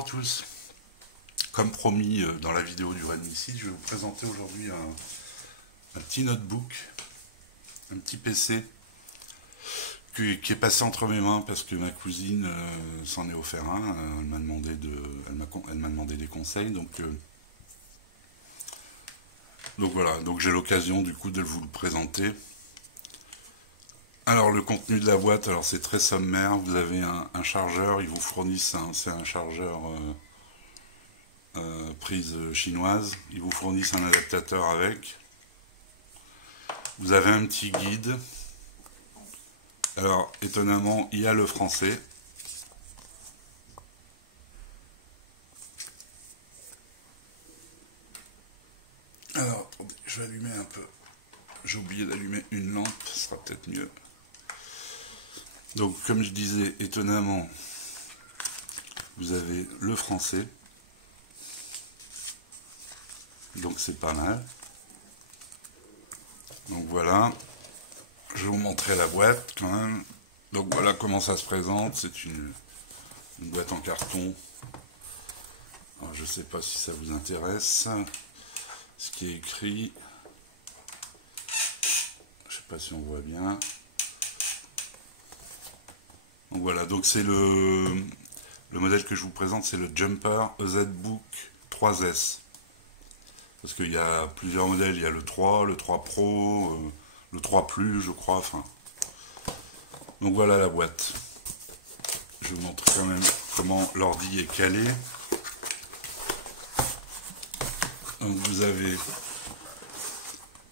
à tous. Comme promis dans la vidéo du Redmi 6, je vais vous présenter aujourd'hui un petit notebook, un petit PC qui est passé entre mes mains parce que ma cousine s'en est offert un. Elle m'a demandé des conseils, donc voilà. Donc j'ai l'occasion du coup de vous le présenter. Alors le contenu de la boîte, alors c'est très sommaire. Vous avez un chargeur, ils vous fournissent c'est un chargeur prise chinoise. Ils vous fournissent un adaptateur avec. Vous avez un petit guide. Alors étonnamment, il y a le français. Alors attendez, je vais allumer un peu. J'ai oublié d'allumer une lampe, ce sera peut-être mieux. Donc comme je disais, étonnamment, vous avez le français. Donc c'est pas mal. Donc voilà. Je vais vous montrer la boîte quand même. Donc voilà comment ça se présente. C'est une boîte en carton. Alors, je ne sais pas si ça vous intéresse. Ce qui est écrit. Je ne sais pas si on voit bien. Donc voilà, donc c'est le modèle que je vous présente, c'est le Jumper EZBook 3S. Parce qu'il y a plusieurs modèles, il y a le 3, le 3 Pro, le 3 Plus, je crois, enfin. Donc voilà la boîte. Je vous montre quand même comment l'ordi est calé. Donc vous avez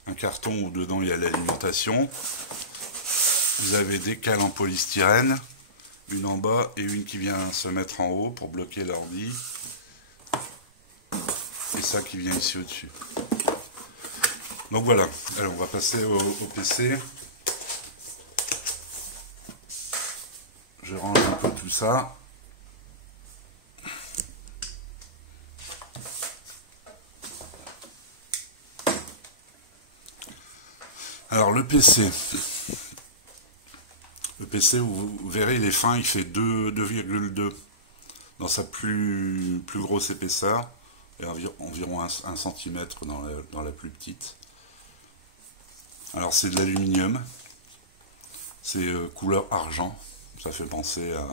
un carton où dedans il y a l'alimentation. Vous avez des cales en polystyrène, une en bas et une qui vient se mettre en haut pour bloquer l'ordi. Et ça qui vient ici au-dessus. Donc voilà, alors on va passer au PC. Je range un peu tout ça. Alors le PC, vous verrez, il est fin, il fait 2,2 dans sa plus grosse épaisseur et environ 1 cm dans la plus petite. Alors c'est de l'aluminium, c'est couleur argent, ça fait penser à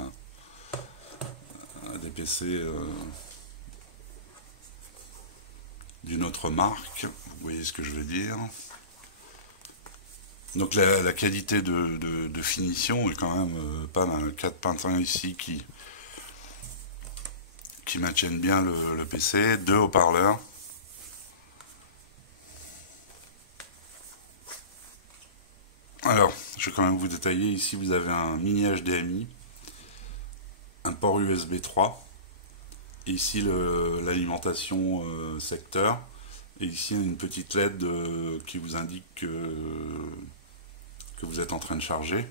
des PC d'une autre marque, vous voyez ce que je veux dire. Donc la qualité de finition est quand même pas mal. 4 pintins ici qui maintiennent bien le PC, 2 haut-parleurs. Alors, je vais quand même vous détailler. Ici, vous avez un mini HDMI, un port USB 3, et ici l'alimentation secteur, et ici une petite LED qui vous indique que vous êtes en train de charger.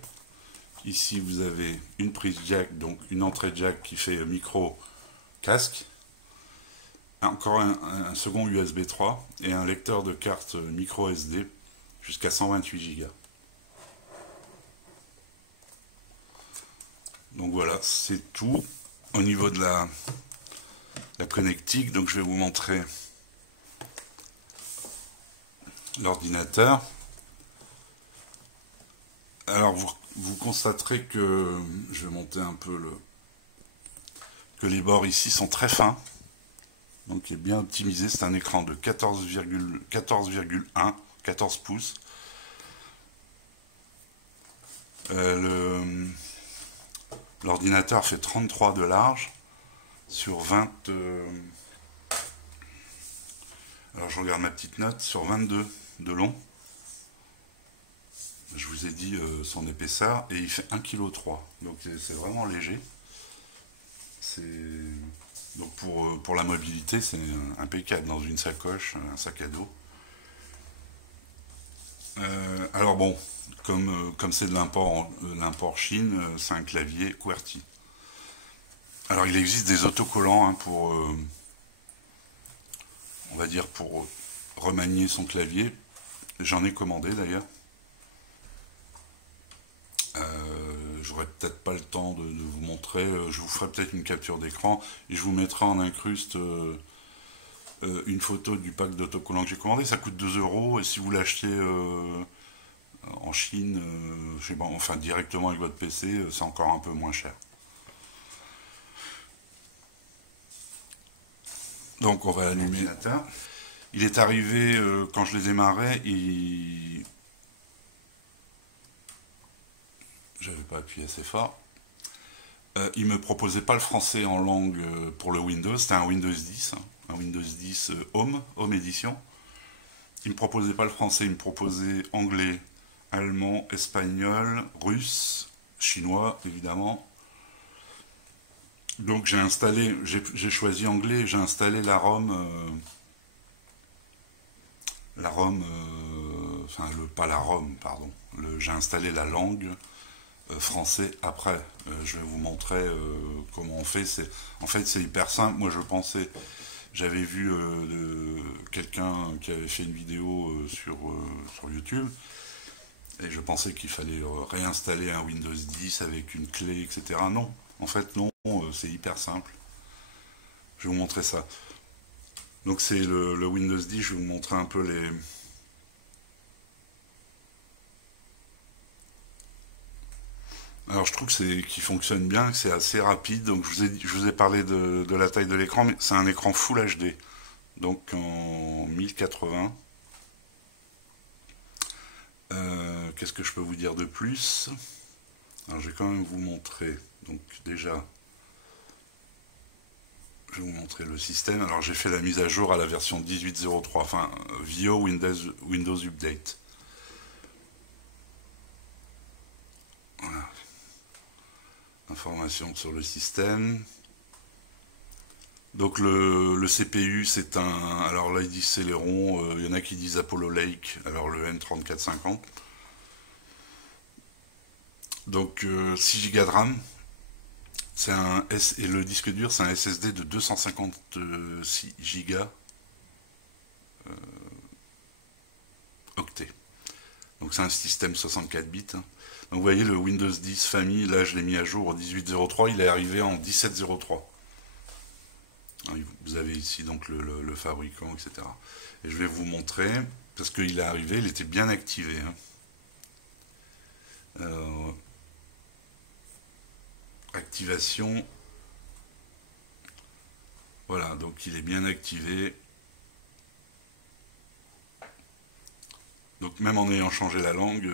Ici, vous avez une prise jack, donc une entrée jack qui fait micro casque, encore un second USB 3 et un lecteur de carte micro SD jusqu'à 128 Go. Donc voilà, c'est tout au niveau de la connectique. Donc je vais vous montrer l'ordinateur. Alors vous constaterez que je vais monter un peu que les bords ici sont très fins. Donc il est bien optimisé, c'est un écran de 14,1, 14 pouces. L'ordinateur fait 33 de large sur 20. Alors je regarde ma petite note, sur 22 de long. Je vous ai dit son épaisseur et il fait 1,3 kg. Donc c'est vraiment léger. Donc pour la mobilité, c'est impeccable dans une sacoche, un sac à dos. Alors bon, comme c'est de l'import Chine, c'est un clavier QWERTY. Alors il existe des autocollants pour, on va dire, pour remanier son clavier. J'en ai commandé d'ailleurs. Je j'aurai peut-être pas le temps de vous montrer. Je vous ferai peut-être une capture d'écran et je vous mettrai en incruste une photo du pack d'autocollants que j'ai commandé. Ça coûte 2 euros et si vous l'achetez en Chine, je sais pas, enfin directement avec votre PC, c'est encore un peu moins cher. Donc on va allumer l'ordinateur. Il est arrivé quand je l'ai démarré, j'avais pas appuyé assez fort. Il me proposait pas le français en langue pour le Windows, c'était un Windows 10, hein, un Windows 10 Home Edition. Il me proposait pas le français, il me proposait anglais, allemand, espagnol, russe, chinois évidemment. Donc j'ai installé, j'ai choisi anglais, j'ai installé la ROM, enfin pas la ROM, pardon. J'ai installé la langue français après. Je vais vous montrer comment on fait. En fait, c'est hyper simple. Moi, je pensais, j'avais vu quelqu'un qui avait fait une vidéo sur YouTube, et je pensais qu'il fallait réinstaller un Windows 10 avec une clé, etc. Non, en fait, non, c'est hyper simple. Je vais vous montrer ça. Donc, c'est le Windows 10. Je vais vous montrer un peu les. Alors je trouve qu'il fonctionne bien, que c'est assez rapide. Donc je vous ai parlé de la taille de l'écran, mais c'est un écran Full HD, donc en 1080. Qu'est-ce que je peux vous dire de plus? Alors je vais quand même vous montrer. Donc déjà, je vais vous montrer le système. Alors j'ai fait la mise à jour à la version 18.03, enfin via Windows Update. Voilà. Informations sur le système. Donc le CPU c'est un... Alors là ils disent Celeron, il y en a qui disent Apollo Lake, alors le M3450. Donc 6 Go de RAM. Et le disque dur c'est un SSD de 256 Go octets. Donc c'est un système 64 bits. Donc vous voyez le Windows 10 famille, là je l'ai mis à jour au 18.03, il est arrivé en 17.03. Vous avez ici donc le fabricant, etc. Et je vais vous montrer, parce qu'il est arrivé, il était bien activé. Activation. Voilà, donc il est bien activé. Donc même en ayant changé la langue,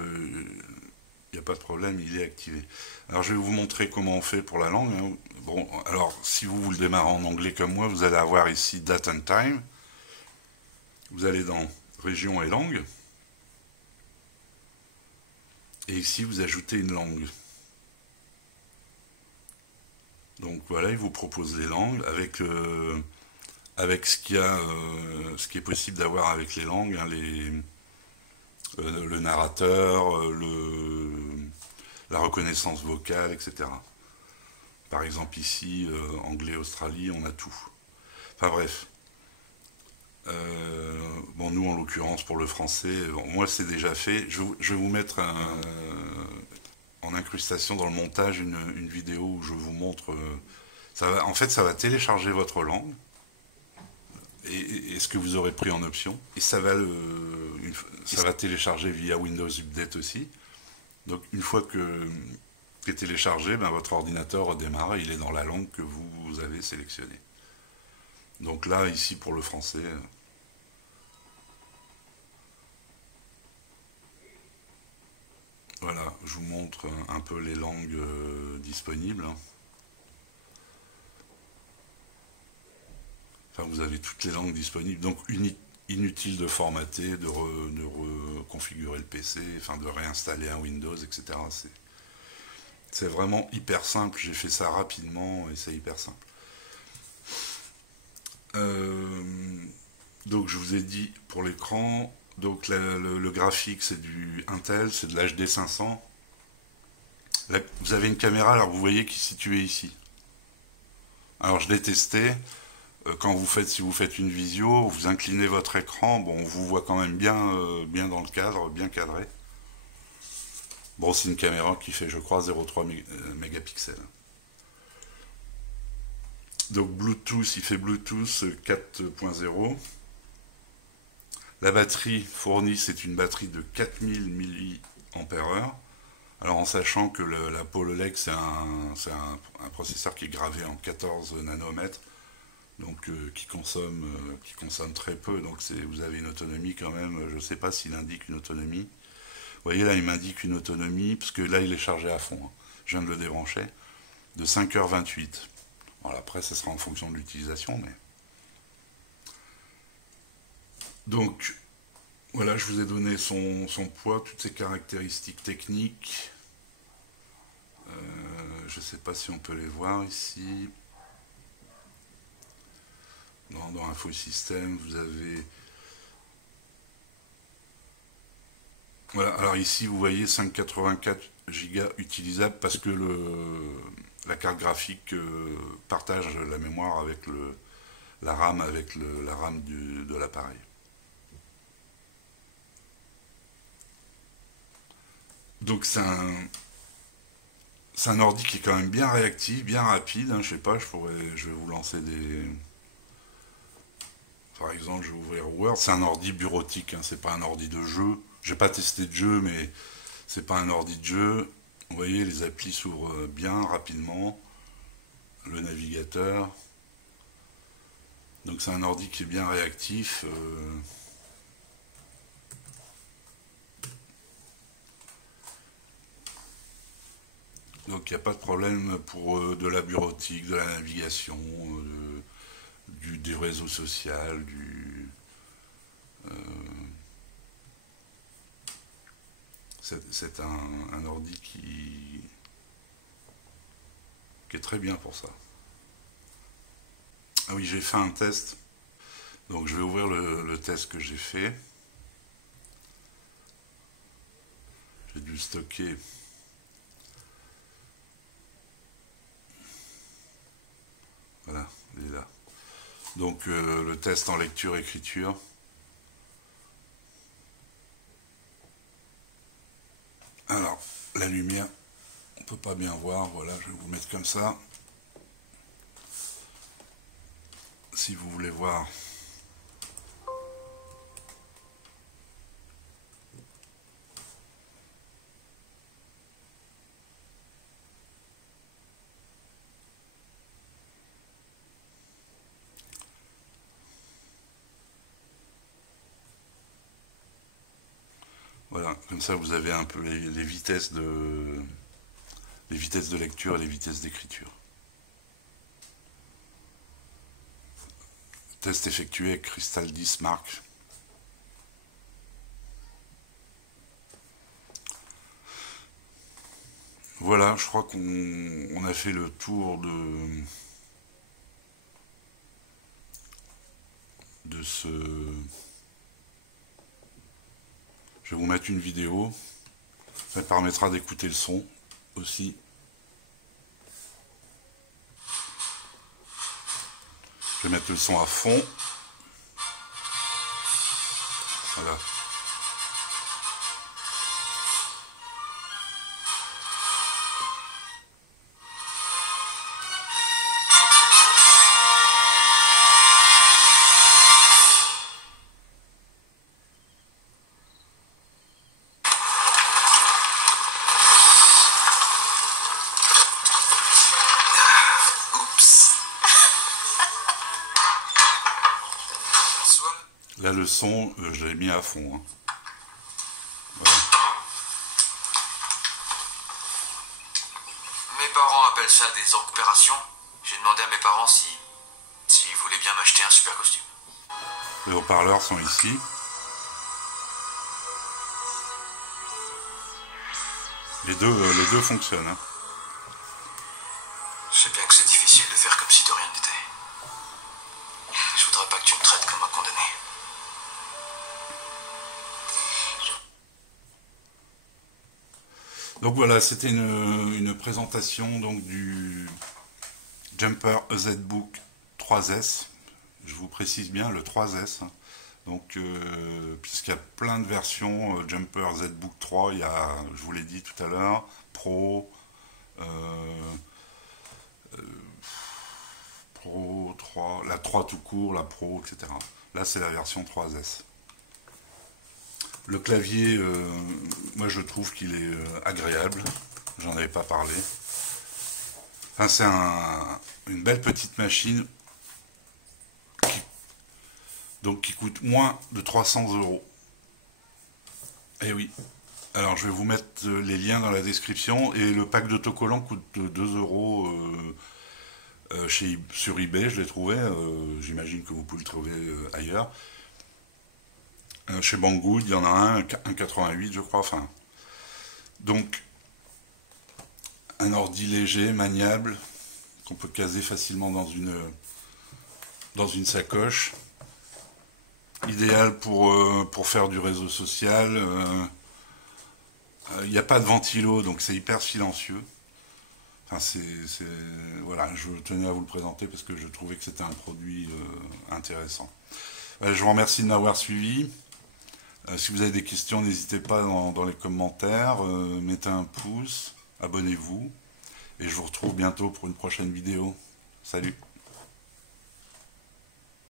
il n'y a pas de problème, il est activé. Alors je vais vous montrer comment on fait pour la langue. Hein. Bon, alors si vous le démarrez en anglais comme moi, vous allez avoir ici Date and Time. Vous allez dans Région et langue. Et ici vous ajoutez une langue. Donc voilà, il vous propose les langues avec ce qui est possible d'avoir avec les langues, hein, le narrateur, la reconnaissance vocale, etc. Par exemple ici, anglais, Australie, on a tout. Enfin bref. Bon, nous en l'occurrence pour le français, bon, moi c'est déjà fait. Je vais vous mettre en incrustation dans le montage une vidéo où je vous montre. En fait, ça va télécharger votre langue et ce que vous aurez pris en option. Et ça va télécharger via Windows Update aussi. Donc une fois que c'est téléchargé, ben, votre ordinateur redémarre et il est dans la langue que vous avez sélectionnée. Donc là, ici pour le français. Voilà, je vous montre un peu les langues disponibles. Enfin, vous avez toutes les langues disponibles. Donc inutile de formater, de reconfigurer le PC, enfin de réinstaller un Windows, etc. C'est vraiment hyper simple. J'ai fait ça rapidement et c'est hyper simple. Donc je vous ai dit pour l'écran, donc le graphique c'est du Intel, c'est de l'HD 500. Là, vous avez une caméra, alors vous voyez qui est située ici. Alors je l'ai testé. Si vous faites une visio, vous inclinez votre écran, bon, on vous voit quand même bien dans le cadre, bien cadré. Bon, c'est une caméra qui fait, je crois, 0,3 mégapixels. Donc Bluetooth, il fait Bluetooth 4.0. La batterie fournie, c'est une batterie de 4000 mAh. Alors en sachant que la Pololec, c'est un processeur qui est gravé en 14 nanomètres, donc qui consomme très peu. Donc vous avez une autonomie quand même, je ne sais pas s'il indique une autonomie. Vous voyez là, il m'indique une autonomie, parce que là, il est chargé à fond. Hein. Je viens de le débrancher, de 5h28. Alors après, ça sera en fonction de l'utilisation, mais... Donc, voilà, je vous ai donné son poids, toutes ses caractéristiques techniques. Je ne sais pas si on peut les voir ici. Dans Info Système, vous avez... Voilà, alors ici, vous voyez 584 Go utilisables parce que la carte graphique partage la mémoire avec la RAM, avec la RAM de l'appareil. Donc c'est un ordi qui est quand même bien réactif, bien rapide. Hein, je sais pas, je vais vous lancer des... Par exemple, je vais ouvrir Word. C'est un ordi bureautique, hein, c'est pas un ordi de jeu. J'ai pas testé de jeu, mais c'est pas un ordi de jeu. Vous voyez, les applis s'ouvrent bien rapidement. Le navigateur. Donc c'est un ordi qui est bien réactif. Donc il n'y a pas de problème pour de la bureautique, de la navigation, du réseau social, c'est un ordi qui est très bien pour ça. Ah oui, j'ai fait un test. Donc je vais ouvrir le test que j'ai fait. J'ai dû le stocker. Voilà, il est là. Donc le test en lecture-écriture. Alors, la lumière, on peut pas bien voir, voilà, je vais vous mettre comme ça. Si vous voulez voir. Voilà, comme ça vous avez un peu les vitesses de lecture et les vitesses d'écriture. Test effectué avec Crystal 10 Mark. Voilà, je crois qu'on a fait le tour de ce... Je vais vous mettre une vidéo. Ça permettra d'écouter le son aussi. Je vais mettre le son à fond. Voilà. Là, le son, je l'ai mis à fond. Hein. Voilà. Mes parents appellent ça des opérations. J'ai demandé à mes parents s'ils voulaient bien m'acheter un super costume. Les haut-parleurs sont ici. Les deux fonctionnent. Hein. Je sais bien que c'est difficile de faire comme si de rien n'était. Je voudrais pas que tu me traites comme un condamné. Donc voilà, c'était une présentation donc, du Jumper EZBook 3S. Je vous précise bien le 3S. Hein. Donc, puisqu'il y a plein de versions, Jumper ZBook 3, il y a, je vous l'ai dit tout à l'heure, Pro, euh, Pro 3, la 3 tout court, la Pro, etc. Là, c'est la version 3S. Le clavier, moi je trouve qu'il est agréable. J'en avais pas parlé. Enfin, c'est une belle petite machine qui coûte moins de 300 €. Eh oui. Alors je vais vous mettre les liens dans la description et le pack d'autocollants coûte 2 € sur eBay, je l'ai trouvé. J'imagine que vous pouvez le trouver ailleurs. Chez Banggood, il y en a un 1,88 je crois. Enfin, donc un ordi léger, maniable, qu'on peut caser facilement dans une sacoche. Idéal pour faire du réseau social. Il n'y a pas de ventilo, donc c'est hyper silencieux. Enfin, voilà, je tenais à vous le présenter parce que je trouvais que c'était un produit intéressant. Je vous remercie de m'avoir suivi. Si vous avez des questions, n'hésitez pas dans les commentaires. Mettez un pouce, abonnez-vous. Et je vous retrouve bientôt pour une prochaine vidéo. Salut!